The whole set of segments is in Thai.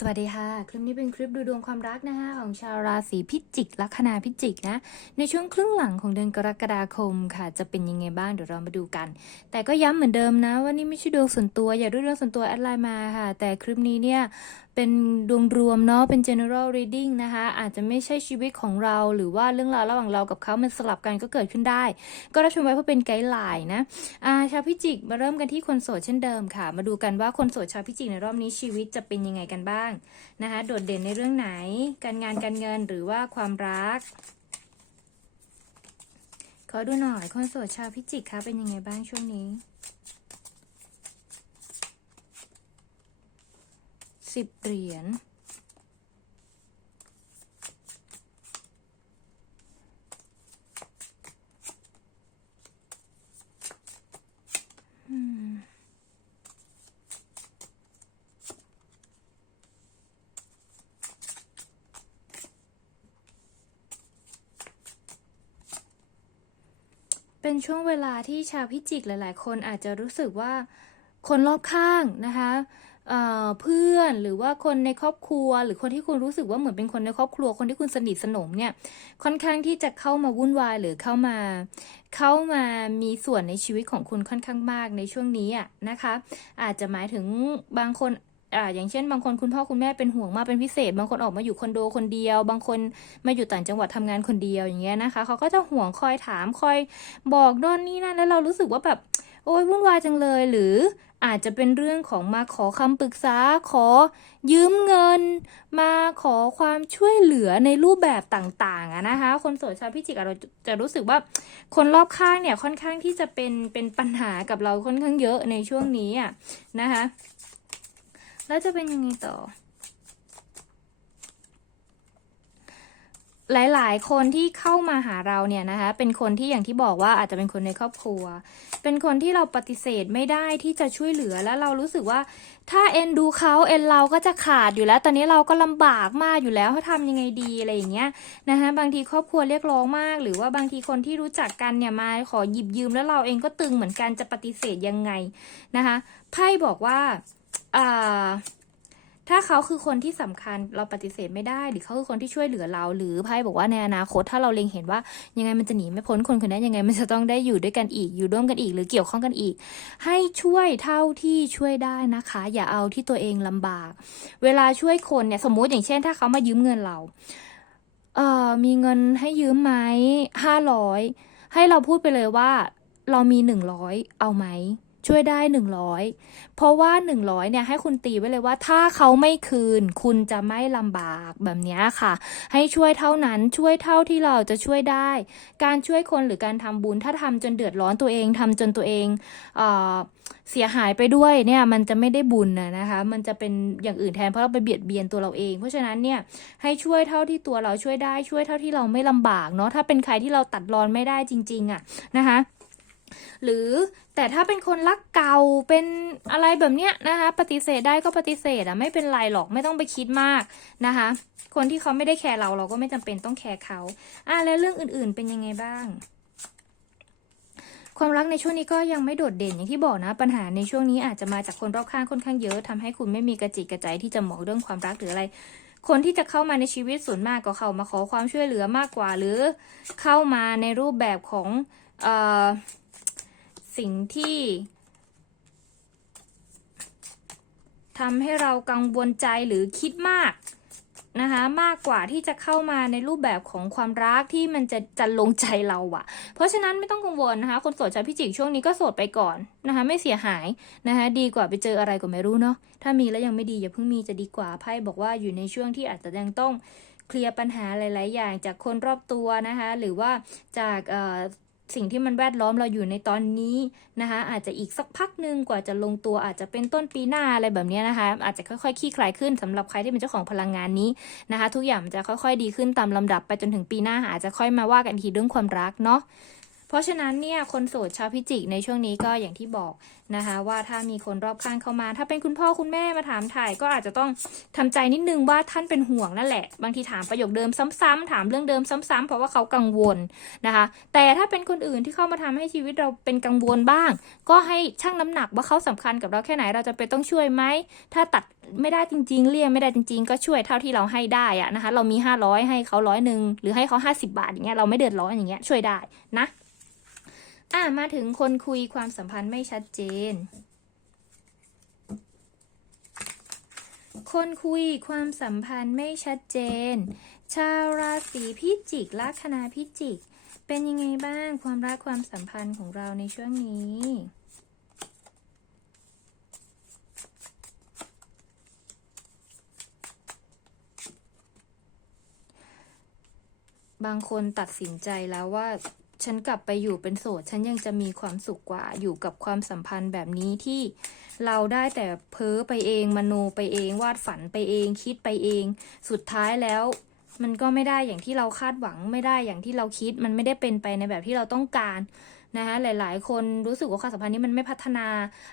สวัสดีค่ะ คลิปนี้เป็นคลิปดูดวงความรักนะคะของชาวราศีพิจิก ลัคนาพิจิกนะ ในช่วงครึ่งหลังของเดือนกรกฎาคมค่ะ จะเป็นยังไงบ้างเดี๋ยวเรามาดูกัน แต่ก็ย้ำเหมือนเดิมนะว่านี่ไม่ใช่ดวงส่วนตัวอย่าดูดวงส่วนตัวแอดไลน์มาค่ะ แต่คลิปนี้เนี่ย เป็นดวงรวมเนาะเป็น general reading นะคะ อาจจะไม่ใช่ชีวิตของเราหรือว่าเรื่องราวระหว่างเรากับเขามันสลับกันก็เกิดขึ้นได้ ก็รับชมไว้เพื่อเป็นไกด์ไลน์นะาชาวพิจิกมาเริ่มกันที่คนโสดเช่นเดิมค่ะ มาดูกันว่าคนโสดชาวพิจิกในรอบนี้ชีวิตจะเป็นยังไงกันบ้างนะคะโดดเด่นในเรื่องไหน การงานการเงินหรือว่าความรักขอดูหน่อยคนโสดชาวพิจิกคะเป็นยังไงบ้างช่วงนี้ สิบเหรียญเป็นช่วงเวลาที่ชาวพิจิกหลาย ๆ คนอาจจะรู้สึกว่าคนรอบข้างนะคะ เพื่อนหรือว่าคนในครอบครัว หรือคนที่คุณรู้สึกว่าเหมือนเป็นคนในครอบครัว คนที่คุณสนิทสนมเนี่ยค่อนข้างที่จะเข้ามาวุ่นวายหรือเข้ามา เข้ามามีส่วนในชีวิตของคุณค่อนข้างมากในช่วงนี้อะนะคะ อาจจะหมายถึงบางคนอ่าอย่างเช่นบางคนคุณพ่อคุณแม่เป็นห่วงมากเป็นพิเศษ บางคนออกมาอยู่คอนโดคนเดียว บางคนมาอยู่ต่างจังหวัดทำงานคนเดียวอย่างเงี้ยนะคะเขาก็จะห่วงคอยถามคอยบอกโน่นนี่นั่นแล้วเรารู้สึกว่าแบบโอ้ยวุ่นวายจังเลยหรือ อาจจะเป็นเรื่องของมาขอคำปรึกษา ขอยืมเงิน มาขอความช่วยเหลือในรูปแบบต่างๆนะคะ คนโสดชาวพิจิกเราจะรู้สึกว่าคนรอบข้างเนี่ยค่อนข้างที่จะเป็นเป็นปัญหากับเราค่อนข้างเยอะในช่วงนี้อะนะคะ แล้วจะเป็นยังไงต่อ หลาย ๆ คนที่เข้ามาหาเราเนี่ยนะคะเป็นคนที่อย่างที่บอกว่าอาจจะเป็นคนในครอบครัว เป็นคนที่เราปฏิเสธไม่ได้ที่จะช่วยเหลือแล้วเรารู้สึกว่า ถ้าเอ็นดูเขาเอ็นเราก็จะขาดอยู่แล้ว ตอนนี้เราก็ลำบากมากอยู่แล้วเขาทำยังไงดีอะไรอย่างเงี้ยนะคะบางทีครอบครัวเรียกร้องมาก หรือว่าบางทีคนที่รู้จักกันเนี่ยมาขอหยิบยืมแล้วเราเองก็ตึงเหมือนกันจะปฏิเสธยังไงนะคะไพ่บอกว่าอ่า ถ้าเขาคือคนที่สำคัญเราปฏิเสธไม่ได้ หรือเขาคือคนที่ช่วยเหลือเรา หรือไพ่บอกว่าในอนาคตถ้าเราเล็งเห็นว่ายังไงมันจะหนีไม่พ้นคนคนนั้นยังไงมันจะต้องได้อยู่ด้วยกันอีก อยู่ร่วมกันอีก หรือเกี่ยวข้องกันอีก ให้ช่วยเท่าที่ช่วยได้นะคะ อย่าเอาที่ตัวเองลำบาก เวลาช่วยคนเนี่ยสมมุติอย่างเช่น ถ้าเขามายืมเงินเราเอ่อมีเงินให้ยืมไหมห้าร้อยให้เราพูดไปเลยว่า เรามีหนึ่งร้อยเอาไหม ช่วยได้หนึ่งร้อยเพราะว่าหนึ่งร้อยเนี่ยให้คุณตีไว้เลยว่าถ้าเขาไม่คืน คุณจะไม่ลำบากแบบนี้ค่ะ ให้ช่วยเท่านั้นช่วยเท่าที่เราจะช่วยได้ การช่วยคนหรือการทำบุญถ้าทำจนเดือดร้อนตัวเองทำจนตัวเองเออเสียหายไปด้วยเนี่ยมันจะไม่ได้บุญนะนะคะ มันจะเป็นอย่างอื่นแทนเพราะเราไปเบียดเบียนตัวเราเอง เพราะฉะนั้นเนี่ยให้ช่วยเท่าที่ตัวเราช่วยได้ช่วยเท่าที่เราไม่ลำบากเนาะถ้าเป็นใครที่เราตัดรอนไม่ได้จริง ๆอะนะคะ หรือแต่ถ้าเป็นคนรักเก่าเป็นอะไรแบบเนี้ยนะคะ ปฏิเสธได้ก็ปฏิเสธอะไม่เป็นไรหรอกไม่ต้องไปคิดมากนะคะ คนที่เขาไม่ได้แคร์เราเราก็ไม่จำเป็นต้องแคร์เขาอะแล้วเรื่องอื่นๆเป็นยังไงบ้าง ความรักในช่วงนี้ก็ยังไม่โดดเด่นอย่างที่บอกนะ ปัญหาในช่วงนี้อาจจะมาจากคนรอบข้างค่อนข้างเยอะทำให้คุณไม่มีกระจิตกระใจที่จะมองเรื่องความรักหรืออะไรคนที่จะเข้ามาในชีวิตส่วนมากก็เข้ามาขอความช่วยเหลือมากกว่า หรือเข้ามาในรูปแบบของเอ่อ สิ่งที่ทำให้เรากังวลใจหรือคิดมากนะคะมากกว่าที่จะเข้ามาในรูปแบบของความรักที่มันจะจะลงใจเราอะเพราะฉะนั้นไม่ต้องกังวลนะคะ คนโสดชาวพิจิกช่วงนี้ก็โสดไปก่อนนะคะ ไม่เสียหายนะคะ ดีกว่าไปเจออะไรก็ไม่รู้เนาะถ้ามีแล้วยังไม่ดีอย่าเพิ่งมีจะดีกว่าไพ่บอกว่าอยู่ในช่วงที่อาจจะยังต้องเคลียร์ปัญหาหลาย ๆ อย่างจากคนรอบตัวนะคะ หรือว่าจากเอ่อ สิ่งที่มันแวดล้อมเราอยู่ในตอนนี้นะคะ อาจจะอีกสักพักหนึ่งกว่าจะลงตัวอาจจะเป็นต้นปีหน้าอะไรแบบนี้นะคะ อาจจะค่อยๆคลี่คลายขึ้นสำหรับใครที่เป็นเจ้าของพลังงานนี้นะคะ ทุกอย่างจะค่อยๆดีขึ้นตามลำดับไปจนถึงปีหน้าอาจจะค่อยมาว่ากันทีเรื่องความรักเนาะ เพราะฉะนั้นเนี่ยคนโสดชาวพิจิกในช่วงนี้ก็อย่างที่บอกนะคะ ว่าถ้ามีคนรอบข้างเข้ามา ถ้าเป็นคุณพ่อคุณแม่มาถามถ่าย ก็อาจจะต้องทำใจนิดนึงว่าท่านเป็นห่วงนั่นแหละ บางทีถามประโยคเดิมซ้ำๆถามเรื่องเดิมซ้ำๆเพราะว่าเขากังวลนะคะ แต่ถ้าเป็นคนอื่นที่เข้ามาทำให้ชีวิตเราเป็นกังวลบ้าง ก็ให้ชั่งน้ำหนักว่าเขาสำคัญกับเราแค่ไหนเราจะเป็นต้องช่วยไหมถ้าตัดไม่ได้จริง ๆ เลี่ยงไม่ได้จริง ๆ ก็ช่วยเท่าที่เราให้ได้อะนะคะ เรามี 500 ให้เขาร้อยหนึ่งหรือให้เขา50 บาทอย่างเงี้ยเราไม่เดือดร้อนอย่างเงี้ยช่วยได้นะ อะมาถึงคนคุยความสัมพันธ์ไม่ชัดเจน คนคุยความสัมพันธ์ไม่ชัดเจน ชาวราศีพิจิกลัคนาพิจิก เป็นยังไงบ้างความรักความสัมพันธ์ของเราในช่วงนี้บางคนตัดสินใจแล้วว่า ฉันกลับไปอยู่เป็นโสด ฉันยังจะมีความสุขกว่าอยู่กับความสัมพันธ์แบบนี้ที่เราได้แต่เพ้อไปเองมโนไปเองวาดฝันไปเอง คิดไปเอง สุดท้ายแล้ว มันก็ไม่ได้อย่างที่เราคาดหวังไม่ได้อย่างที่เราคิด มันไม่ได้เป็นไปในแบบที่เราต้องการนะคะหลาย ๆ คนรู้สึกว่าความสัมพันธ์นี้มันไม่พัฒนา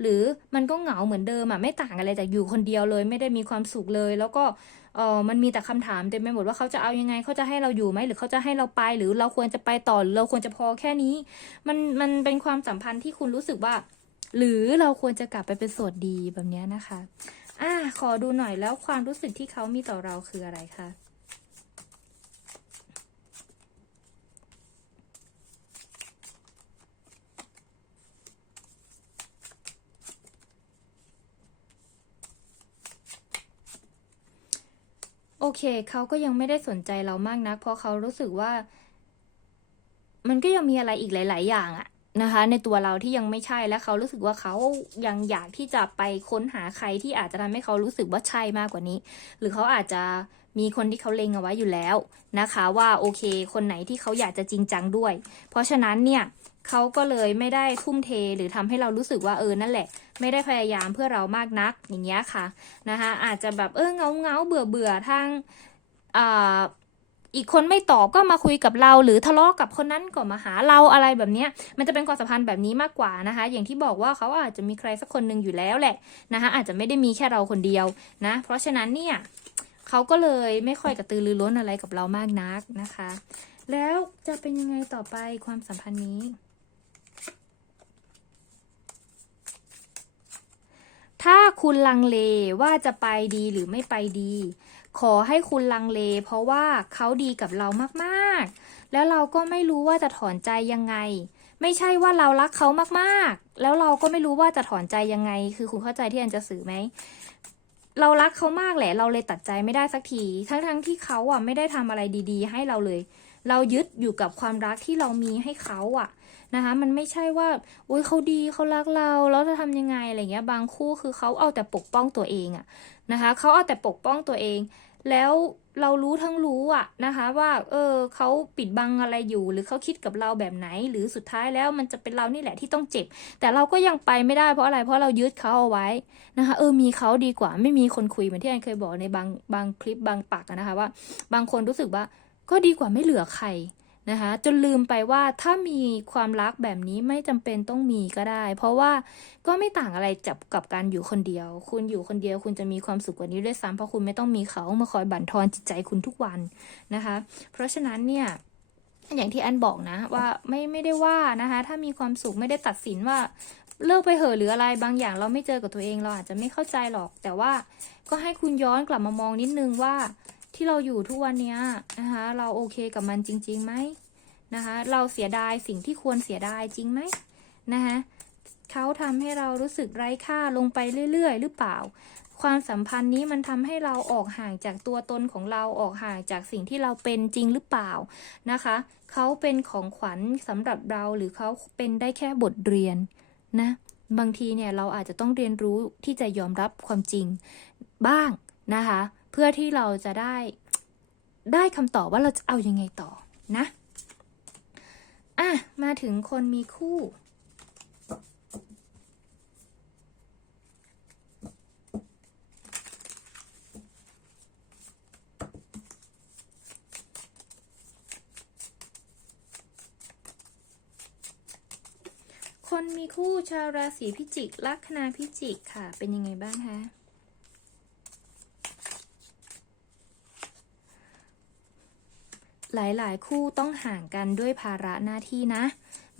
หรือมันก็เหงาเหมือนเดิมอะไม่ต่างอะไรจากอยู่คนเดียวเลย ไม่ได้มีความสุขเลย แล้วก็ เออมันมีแต่คำถามเต็มไปหมดว่าเขาจะเอายังไงเขาจะให้เราอยู่ไหมหรือเขาจะให้เราไปหรือเราควรจะไปต่อหรือเราควรจะพอแค่นี้ มันมันเป็นความสัมพันธ์ที่คุณรู้สึกว่า หรือเราควรจะกลับไปเป็นโสดดีแบบนี้นะคะ อะขอดูหน่อยแล้วความรู้สึกที่เขามีต่อเราคืออะไรคะ เคเขาก็ยังไม่ได้สนใจเรามากนัก เพราะเขารู้สึกว่า มันก็ยังมีอะไรอีกหลาย ๆ อย่างอะนะคะ ในตัวเราที่ยังไม่ใช่และเขารู้สึกว่าเขายังอยากที่จะไปค้นหาใครที่อาจจะทำให้เขารู้สึกว่าใช่มากกว่านี้ หรือเขาอาจจะ มีคนที่เขาเล็งเอาไว้อยู่แล้วนะคะว่าโอเค คนไหนที่เขาอยากจะจริงจังด้วย เพราะฉะนั้นเนี่ยเขาก็เลยไม่ได้ทุ่มเทหรือทำให้เรารู้สึกว่าเออนั่นแหละ ไม่ได้พยายามเพื่อเรามากนักอย่างเงี้ยค่ะนะคะอาจจะแบบเออเงาเงาเบื่อเบื่อทางอ่าอีกคนไม่ตอบก็มาคุยกับเรา หรือทะเลาะกับคนนั้นก็มาหาเราอะไรแบบเนี้ยมันจะเป็นความสัมพันธ์แบบนี้มากกว่านะคะ อย่างที่บอกว่าเขาอาจจะมีใครสักคนหนึ่งอยู่แล้วแหละนะคะอาจจะไม่ได้มีแค่เราคนเดียวนะ เพราะฉะนั้นเนี่ย เขาก็เลยไม่ค่อยกระตือรือร้นอะไรกับเรามากนักนะคะ แล้วจะเป็นยังไงต่อไปความสัมพันธ์นี้ ถ้าคุณลังเลว่าจะไปดีหรือไม่ไปดี ขอให้คุณลังเล เพราะว่าเขาดีกับเรามากๆ แล้วเราก็ไม่รู้ว่าจะถอนใจยังไง ไม่ใช่ว่าเรารักเขามากๆ แล้วเราก็ไม่รู้ว่าจะถอนใจยังไง คือคุณเข้าใจที่อันจะสื่อไหม เรารักเขามากแหละ เราเลยตัดใจไม่ได้สักที ทั้งๆที่เขาอะไม่ได้ทำอะไรดีๆ ให้เราเลย เรายึดอยู่กับความรักที่เรามีให้เขาอะนะคะ มันไม่ใช่ว่าโอ้ยเขาดีเขารักเราแล้วจะทำยังไงอะไรเงี้ย บางคู่คือเขาเอาแต่ปกป้องตัวเองอะนะคะเขาเอาแต่ปกป้องตัวเอง แล้วเรารู้ทั้งรู้อะนะคะ ว่าเออเขาปิดบังอะไรอยู่ หรือเขาคิดกับเราแบบไหน หรือสุดท้ายแล้วมันจะเป็นเรานี่แหละที่ต้องเจ็บ แต่เราก็ยังไปไม่ได้เพราะอะไรเพราะเรายึดเขาเอาไว้นะคะ เออมีเขาดีกว่า ไม่มีคนคุยเหมือนที่แอนเคยบอกในบางบางคลิปบางปากนะคะว่า บางคนรู้สึกว่าก็ดีกว่าไม่เหลือใคร นะคะจนลืมไปว่าถ้ามีความรักแบบนี้ไม่จำเป็นต้องมีก็ได้ เพราะว่าก็ไม่ต่างอะไรจับกับการอยู่คนเดียว คุณอยู่คนเดียวคุณจะมีความสุขกว่านี้ด้วยซ้ำเพราะคุณไม่ต้องมีเขามาคอยบั่นทอนจิตใจคุณทุกวันนะคะ เพราะฉะนั้นเนี่ยอย่างที่อันบอกนะว่าไม่ไม่ได้ว่านะคะถ้ามีความสุขไม่ได้ตัดสินว่าเลิกไปเหอะหรืออะไรบางอย่างเราไม่เจอกับตัวเองเราอาจจะไม่เข้าใจหรอก แต่ว่าก็ให้คุณย้อนกลับมามองนิดนึงว่า ที่เราอยู่ทุกวันเนี้ยนะคะ เราโอเคกับมันจริงๆไหมนะคะ เราเสียดายสิ่งที่ควรเสียดายจริงไหมนะคะเขาทำให้เรารู้สึกไร้ค่าลงไปเรื่อยๆ หรือเปล่า ความสัมพันธ์นี้มันทำให้เราออกห่างจากตัวตนของเราออกห่างจากสิ่งที่เราเป็นจริงหรือเปล่านะคะเขาเป็นของขวัญสำหรับเราหรือเขาเป็นได้แค่บทเรียนนะบางทีเนี่ยเราอาจจะต้องเรียนรู้ที่จะยอมรับความจริงบ้างนะคะ เพื่อที่เราจะได้ได้คำตอบว่าเราจะเอายังไงต่อนะอะมาถึงคนมีคู่อคู่ชาวราศีพิจิกลัคนาพิจิกค่ะ เป็นยังไงบ้างคะ หลายๆ คู่ต้องห่างกันด้วยภาระหน้าที่นะ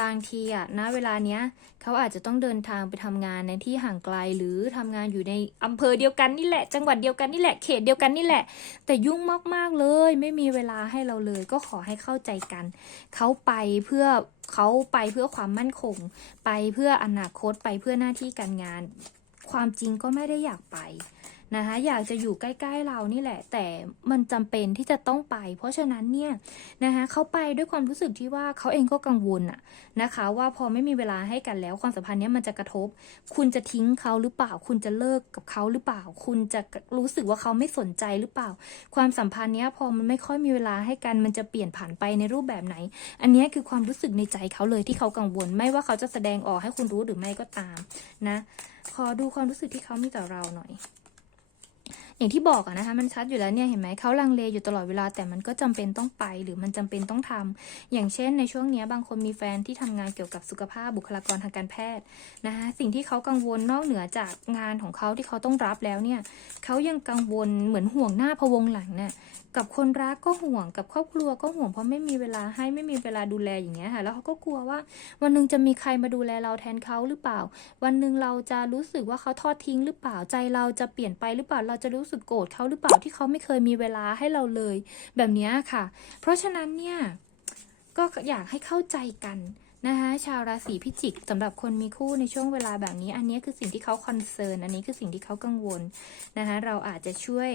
บางทีอะณเวลาเนี้ยเขาอาจจะต้องเดินทางไปทำงานในที่ห่างไกลหรือทำงานอยู่ในอำเภอเดียวกันนี่แหละ จังหวัดเดียวกันนี่แหละเขตเดียวกันนี่แหละ แต่ยุ่งมากๆเลย ไม่มีเวลาให้เราเลย ก็ขอให้เข้าใจกันเขาไปเพื่อเขาไปเพื่อความมั่นคง ไปเพื่ออนาคตไปเพื่อหน้าที่การงาน ความจริงก็ไม่ได้อยากไป นะคะอยากจะอยู่ใกล้ๆเรานี่แหละ แต่มันจำเป็นที่จะต้องไป เพราะฉะนั้นเนี่ยนะคะเขาไปด้วยความรู้สึกที่ว่าเขาเองก็กังวลอะนะคะ ว่าพอไม่มีเวลาให้กันแล้วความสัมพันธ์เนี้ยมันจะกระทบ คุณจะทิ้งเขาหรือเปล่า คุณจะเลิกกับเขาหรือเปล่า คุณจะรู้สึกว่าเขาไม่สนใจหรือเปล่า ความสัมพันธ์เนี้ยพอมันไม่ค่อยมีเวลาให้กันมันจะเปลี่ยนผ่านไปในรูปแบบไหน อันนี้คือความรู้สึกในใจเขาเลยที่เขากังวล ไม่ว่าเขาจะแสดงออกให้คุณรู้หรือไม่ก็ตามนะขอดูความรู้สึกที่เขามีต่อเราหน่อย อย่างที่บอกอะนะคะมันชัดอยู่แล้วเนี่ยเห็นไหมเขาลังเลอยู่ตลอดเวลาแต่มันก็จำเป็นต้องไปหรือมันจำเป็นต้องทำอย่างเช่น ในช่วงนี้บางคนมีแฟนที่ทำงานเกี่ยวกับสุขภาพบุคลากรทางการแพทย์นะคะสิ่งที่เขากังวลนอกเหนือจากงานของเขาที่เขาต้องรับแล้วเนี่ยเขายังกังวลเหมือนห่วงหน้าพะวงหลังเนี่ย กับคนรักก็ห่วงกับครอบครัวก็ห่วงเพราะไม่มีเวลาให้ไม่มีเวลาดูแลอย่างเงี้ยค่ะแล้วเขาก็กลัวว่า วันหนึ่งจะมีใครมาดูแลเราแทนเขาหรือเปล่า วันหนึ่งเราจะรู้สึกว่าเขาทอดทิ้งหรือเปล่าใจเราจะเปลี่ยนไปหรือเปล่าเราจะรู้สึกโกรธเขาหรือเปล่าที่เขาไม่เคยมีเวลาให้เราเลย แบบนี้ค่ะ เพราะฉะนั้นเนี่ยก็อยากให้เข้าใจกัน นะคะชาวราศีพิจิกสำหรับคนมีคู่ในช่วงเวลาแบบนี้ อันนี้คือสิ่งที่เขาคอนเซิร์นอันนี้คือสิ่งที่เขากังวลนะคะเราอาจจะช่วย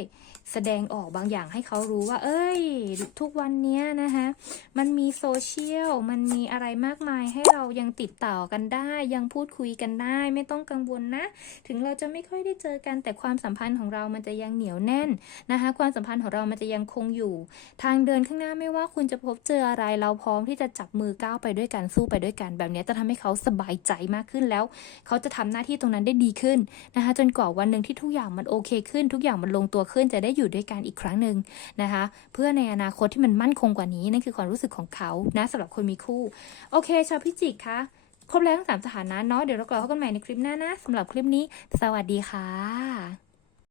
แสดงออกบางอย่างให้เขารู้ว่า เอ้ย ทุกวันนี้นะคะมันมีโซเชียลมันมีอะไรมากมายให้เรายังติดต่อกันได้ ยังพูดคุยกันได้ ไม่ต้องกังวลนะ ถึงเราจะไม่ค่อยได้เจอกันแต่ความสัมพันธ์ของเรามันจะยังเหนียวแน่นนะคะความสัมพันธ์ของเรามันจะยังคงอยู่ ทางเดินข้างหน้าไม่ว่าคุณจะพบเจออะไรเราพร้อมที่จะจับมือก้าวไปด้วยกันสู้ไปด้วยกันแบบนี้จะทำให้เขาสบายใจมากขึ้นแล้ว เขาจะทำหน้าที่ตรงนั้นได้ดีขึ้นนะคะจนกว่าวันหนึ่งที่ทุกอย่างมันโอเคขึ้น ทุกอย่างมันลงตัวขึ้นจะได้อยู่ด้วยกันอีกครั้งหนึ่งนะคะ เพื่อในอนาคตที่มันมั่นคงกว่านี้นั่นคือความรู้สึกของเขานะสำหรับคนมีคู่ โอเค ชาวพิจิกคะครบแล้วทั้งสามสถานะเนาะเดี๋ยวเรากลับกันใหม่ในคลิปหน้านะสำหรับคลิปนี้ สวัสดีค่ะ